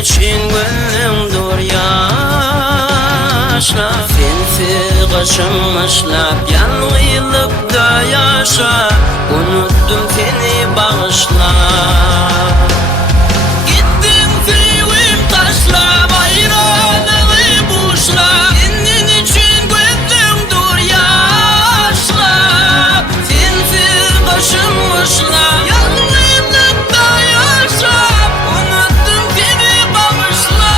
için gönlümdür yaşla. Sensiz kaşınmışlap yalnızlıkta yaşa. Unuttum seni bağışla. Gittin sevim taşlap ayrılığı boşlap. Senin için gönlümdür yaşla. Sensiz kaşınmışlap yalnızlıkta yaşa. Unuttum seni bağışla.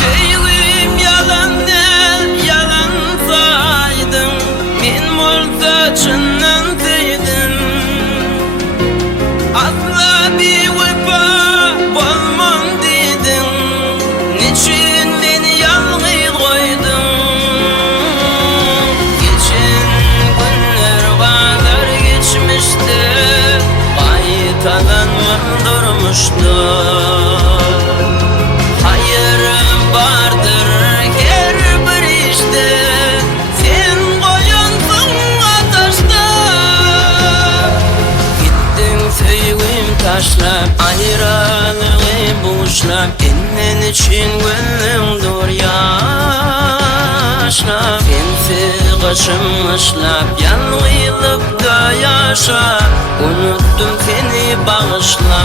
Sevgilim yalan değil, yalan saydım. Men bolsa çyndan sevdim. Asla bir vefa bolmam dedim. Niçin beni yalnız koydun? Geçen günler kadar geçmişti. Qaytadan durmuştu. Hayır vardır her bir işte. Sen koyansın ataşta. Gittin sevgim taşlap ayrılığı boşlap. Senin için gönlümdür yaşla. Sensiz kaşınmışlap yalnızlıkta yaşa. Unuttum seni bağışla.